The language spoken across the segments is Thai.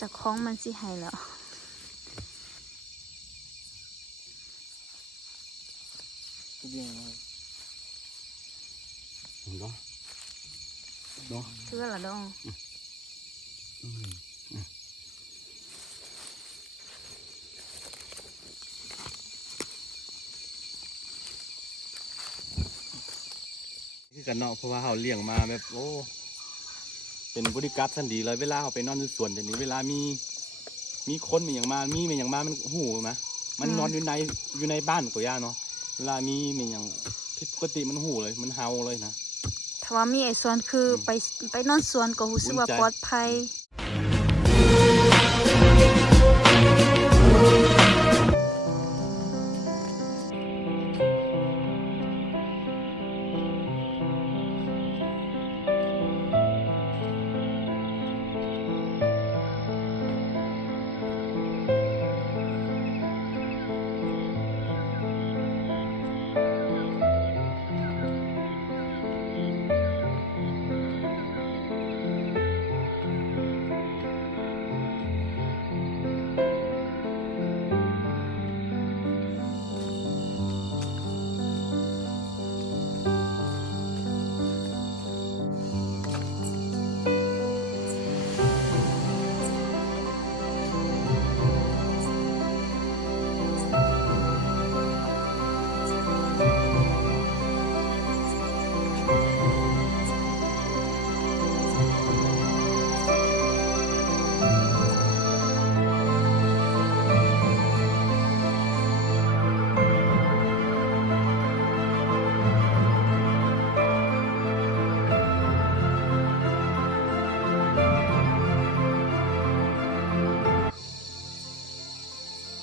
จากคล้องมันสิหายแล้วเนาะเนาะเชื่อละดองคือกันเนาะเพราะว่าเขาเลี้ยงมาแบบโอ้เป็นบริการสันดีเลยเวลาเขาไปนอนอยู่สวนเดี๋ยวนี้เวลามีคนมีอย่างมามันหูนะมันนอนอยู่ในบ้านกว่าย่าเนาะเวลามีอย่างผิดปกติมันหูเลยมันเฮาเลยนะถ้าว่ามีไอ้สวนคือไปนอนสวนก็รู้สึกว่าปลอดภัย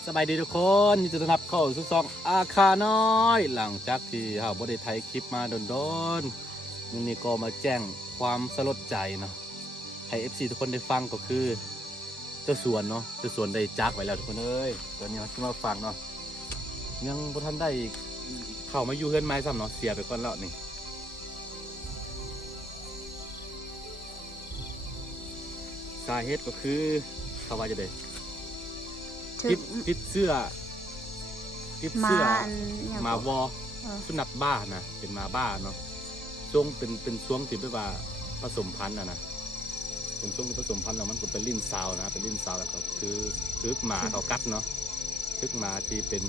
สบายดีทุกคนยินดีต้อนรับเข้าสู่ช่องอาคาน้อยหลังจากที่เราบ่ได้ถ่ายคลิปมาโดนวันนี้ก็มาแจ้งความสลดใจเนาะให้ FC ทุกคนได้ฟังก็คือเจ้าสวนเนาะเจ้าสวนได้จากไปแล้วทุกคนเอ้ยตอนนี้ที่มาฟังเนาะยังบ่ทันได้เข้ามาอยู่เฮือนไม้ซ้ำเนาะเสียไปก่อนแล้วนี่สาเหตุก็คือเขาว่าจะได้ติดเสื้อหมาวอสุนัขบ้านะเป็นหมาบ้าเนาะช่วงเป็นช่วงที่แบบว่าผสมพันธุ์นะเป็นช่วงที่ผสมพันธุ์แล้วมันก็เป็นลิ้นซาวนะเป็นลิ้นซาวแล้วก็คือหมาเขากัดเนาะคือหมาที่เป็น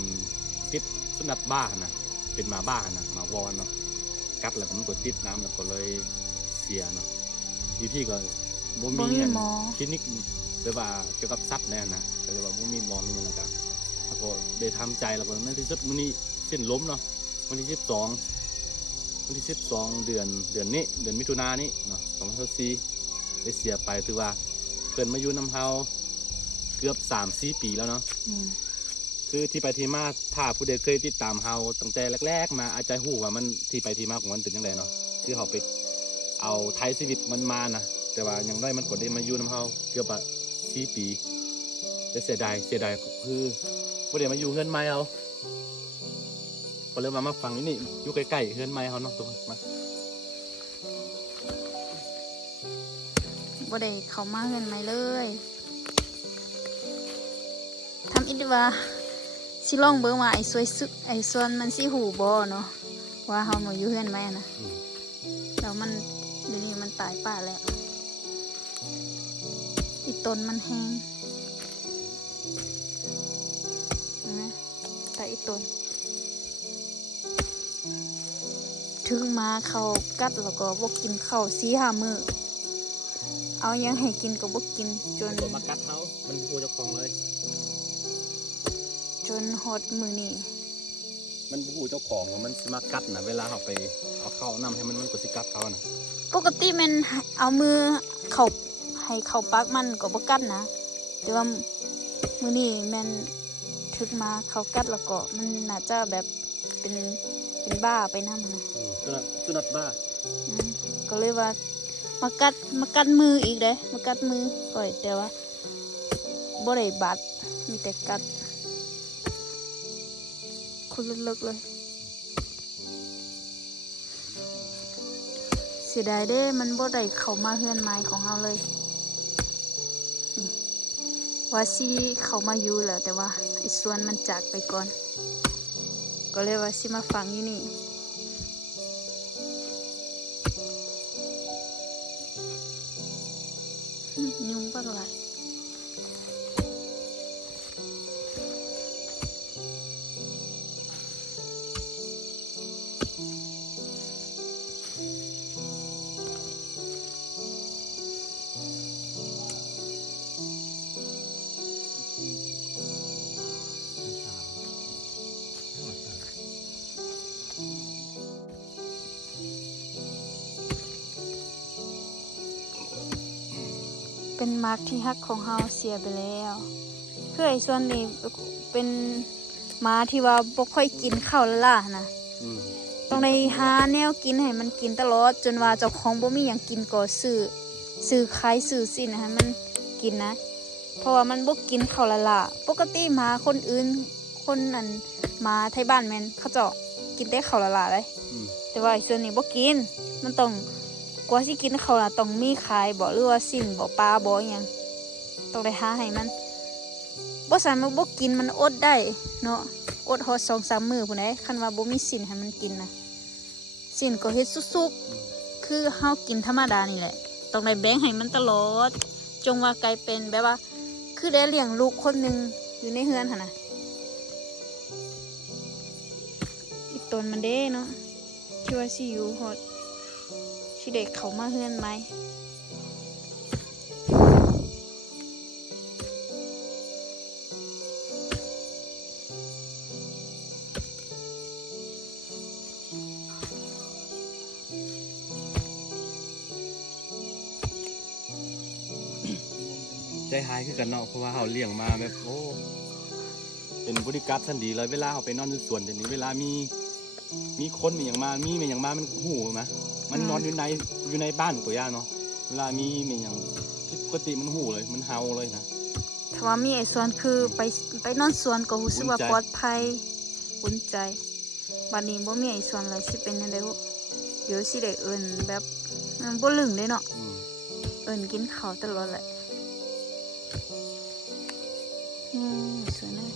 ติดสุนัขบ้านะเป็นหมาบ้านะหมาวอเนาะกัดแล้วมันก็ติดน้ำแล้วก็เลยเสียเนาะพี่ก็บ่มีคลินิกหรือว่าเกี่ยวกับสัตว์แน่นะก็เลยว่าบ่มีหมอมีอะไรกันแล้วก็ได้ทำใจแล้วก็ในที่สุดมื้อนี้สิ้นล้มเนาะวันที่12เดือนนี้เดือนมิถุนายนนี้เนาะ2024ได้เสียไปถือว่าเกินมาอยู่น้ำเฮาเกือบ 3-4 ปีแล้วเนาะคือที่ไปที่มาถ้าผู้ใดเคยติดตามเฮาตั้งแต่แรกๆมาอาจจะฮู้ว่ามันที่ไปที่มาของมันเป็นจังไดเนาะคือเฮาไปเอาไทยชีวิตมันมานะแต่ว่าอย่างน้อยมันก็ได้มาอยู่น้ำเฮาเกือบ4 ปีแต่เสียดายคือบ่ได้มาอยู่เฮือนไม้เอาก็เลยมาฟังนี่อยู่ใกล้ๆเฮือนไม้เขาเนาะทุกคนมาบ่ได้เข้ามาเฮือนไม้เลยทำอิดว่าสิลองเบิ่งว่าไอ้ส่วนมันสิหูบ่เนาะว่าเฮามาอยู่เฮือนไม้นะแล้วมันเดี๋ยวนี้มันตายป่าแล้วอีต้นมันแห้งนะแต่อีต้นถึงมาเขากัดแล้วก็บ่กินข้าว4-5 มื้อเอายังให้กินก็บ่กินจนมากัดเขามันบูเจ้าของเลยจนฮอดมื้อนี้มันบูเจ้าของมันสิมากัดนะเวลาเขาไปเอาเข้าน้ำให้มันก็สิกัดเขานะปกติมันเอามือเขาให้เขาปักมันก็บ่กัดนะแต่ว่ามื้อนี้มันถึกมาเขากัดแล้วก็มันน่าจะแบบเป็นบ้าไปนำนะสุนัขบ้าก็เลยว่ามากัดมืออีกเด้มากัดมือก่อยแต่ว่าบ่ได้บาดมีแต่กัดคุณลึกๆเลยเสียดายเด้มันบ่ได้เข้ามาเฮือนไม้ของเราเลยนี่ ว่าสิเขามาอยู่แล้วแต่ว่าไอ้ส่วนมันจากไปก่อน ก็เลยว่าสิมาฟังอยู่นี่ยุงปักหลายเป็นมาร์กที่ฮักของเฮาเสียไปแล้วคือไอ้ส่วนนี้เป็นหมาที่ว่าบ่ค่อยกินข้าวละล่ะนะ อืม ต้องได้หาแนวกินให้มันกินตลอดจนว่าเจ้าของบ่มีหยังกินก็ซื้อขายซื้อสินะให้มันกินนะ เพราะว่ามันบ่กินข้าวละล่ะปกติหมาคนอื่นคนนั้นหมาไทยบ้านแม่นเขาเจ้ากินได้ข้าวละล่ะเลย อืม แต่ว่าไอ้ส่วนนี้บ่กินมันต้องกว่าสิกินข้าวละต้องมีขายบ่หรือว่าสิ้นบ่ปลาบ่อิหยังต้องได้หาให้มันบ่ซั่นมันบ่กินมันอดได้เนาะอดฮอด 2-3 มื้อพุ่นเด้คันว่าบ่มีสิ้นให้มันกินนะสิ้นก็เฮ็ดสุกๆคือเฮากินธรรมดานี่แหละต้องได้แบ่งให้มันตลอดจงว่ากลายเป็นแบบว่า คือได้เลี้ยงลูกคนหนึงอยู่ในเฮือนหั่นน่ะอีตนมันเด้เนาะคิดว่าสิอยู่ฮอดสิได้เข้ามาเฮือนไหมใจหายคือกันเนาะเพราะว่าเขาเลี้ยงมาแบบโอ้เป็นบริการชั้นดีเลยเวลาเขาไปนอนอยู่สวนเดี๋ยวนี้เวลามีคนมีอย่างมามีอย่างมามันหูนะมันนอนอยู่ในบ้านตัวย่าเนาะเวลามีอย่างผิดปกติมันหูเลยมันเห่าเลยนะ ถ้าว่ามีไอ้สวนคือไปนอนสวนก็รู้สึกว่าปลอดภัยอุ่นใจบัดนี้บ่มีไอ้สวนเลยสิเป็นจังได๋บ่เดี๋ยวสิได้เอิ้นแบบบ่ลึงเด้เนาะ อืม เอิ้นกินข้าวตลอดแหละสวยนะ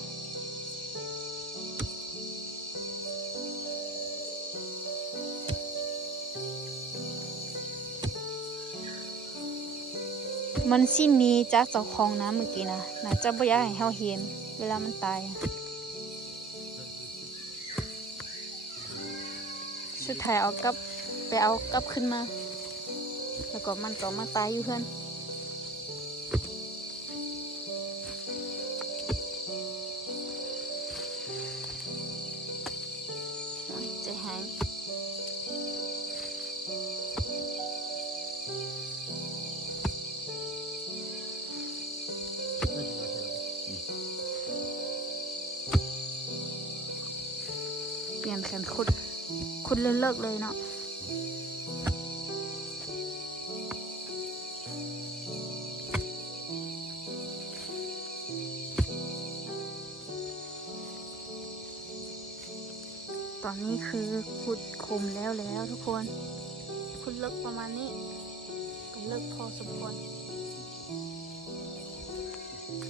มันสิหนีจากเจ้าของนะเมื่อกี้นะน่าจะบ่อยากให้เฮาเห็นเวลามันตายอะสุดท้ายเอากลับขึ้นมา แล้วก็มันก็มาตายอยู่เพื่อนใจหายเปลี่ยนแขนขุดเลิกเลยเนาะตอนนี้คือขุดคมแล้วทุกคนขุดเลิกประมาณนี้ก็เลิกพอสมควร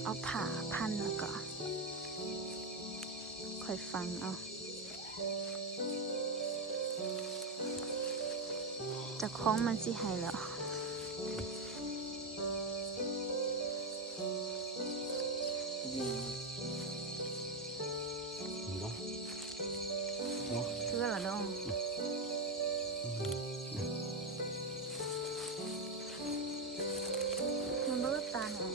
เอาผ่าพันแล้วก็ค่อยฟังเอาจะคล้องมันสิหายแล้วเชื่อละน้องมันเบิดตาเนี่ย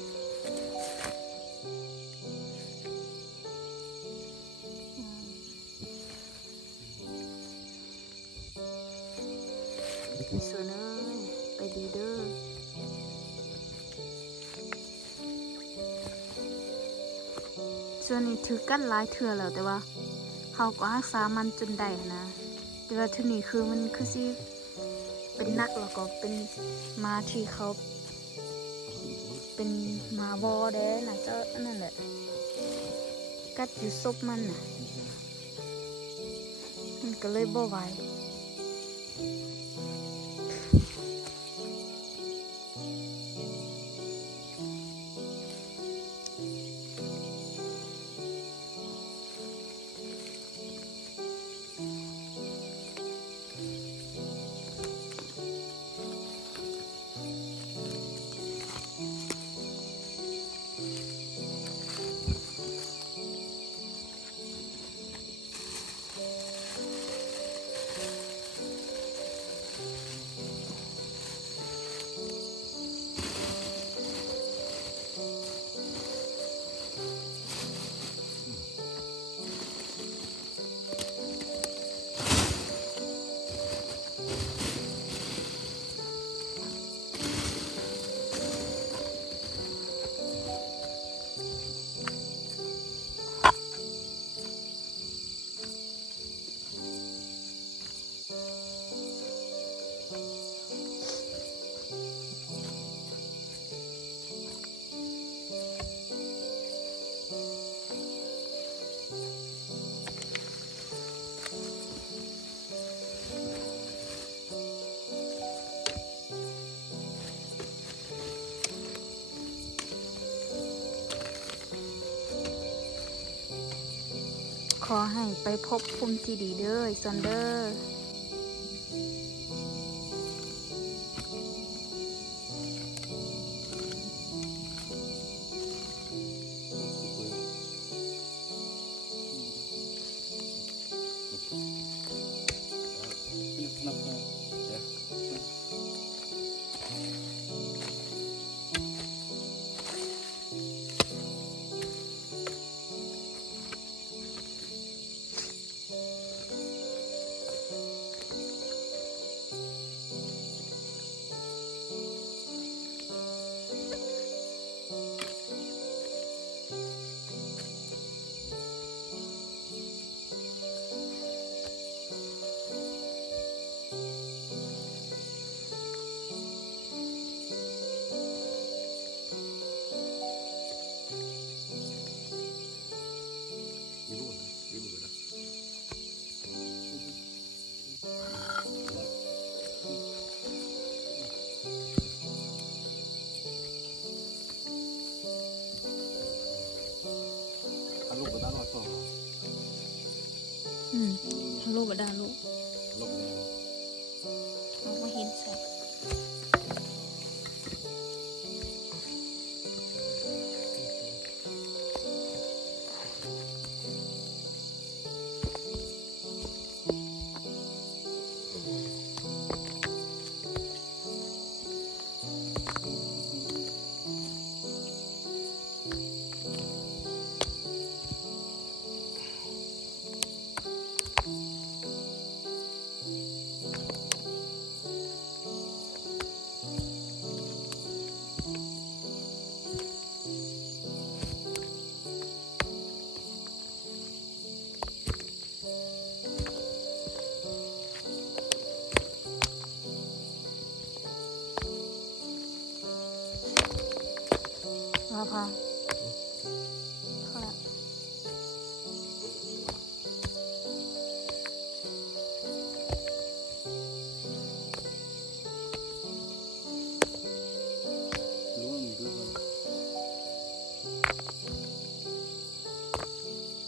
สวยเลยไปดีเด้อส่วนนี้ถือกั้นหลายเถื่อแล้วแต่ว่าเขาก็รักษามันจนได้นะแต่ว่าทีนี้คือมันคือสิเป็นนักแล้วก็เป็นมาที่เขาเป็นมาบอเด้นะเจ้าอันนั่นแหละกัดอยู่ซบมันน่ะมันก็เลยบ่ไหว อให้ไปพบภูมิที่ดีเด้อซอนเดอร์ลูกก็ได้รอดต่อ ลูกบดาลูก ลูก เอามาเห็นใส่มาพาพอละ รู้ว่ามีด้วยมั้ย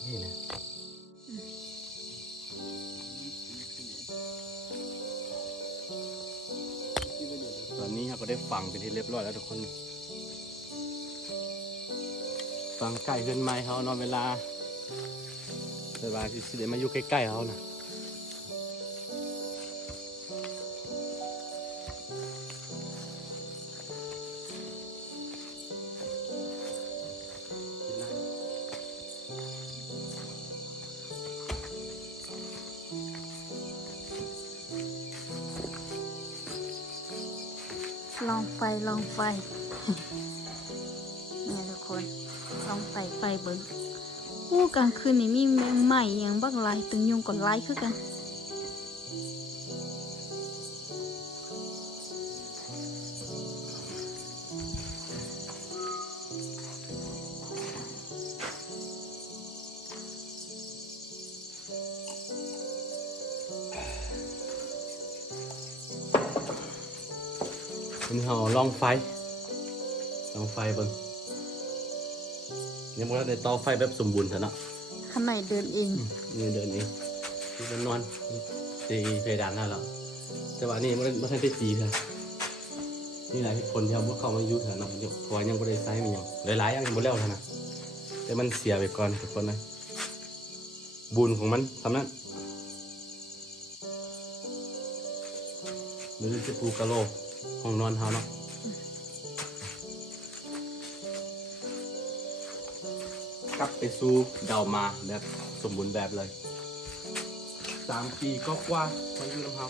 นี่นะตอนนี้เราก็ได้ฝังเป็นที่เรียบร้อยแล้วทุกคนฝังไก่เพื่อนไม้เขานอนเวลาที่สิเดมาอยู่ใกล้ๆเขานะลองไฟลองไฟ เนี่ยทุกคนลองไฟเบิ้งอู้กลางคืนนี่มีแมงใหม่ยังบักลายตึงยุงก่อนลายคือกันวันนี้เราลองไฟเบิ้งยังไม่ได้ต่อไฟแบบสมบูรณ์เถอะเนาะ ข้างในเดินเอง นี่เดินเองนี่มันนอนตีเพดานนั่นแล้วแต่ว่านี่ไม่ทันได้ตีเถอะนี่แหละที่ผลที่พวกเขามายุ่งเถอะเนาะเพราะว่ายังไม่ได้ใช้มันยังหลายๆอย่างยังไม่แล้วเถอะนะแต่มันเสียไปก่อนทุกคนเลยบุญของมันทำนั้นหรือจะปูกะโลห้องนอนเขาเนาะกลับไปสู่เดามาแบบสมบูรณ์แบบเลย3 ปีก็กว่ามาอยู่น้ำเขา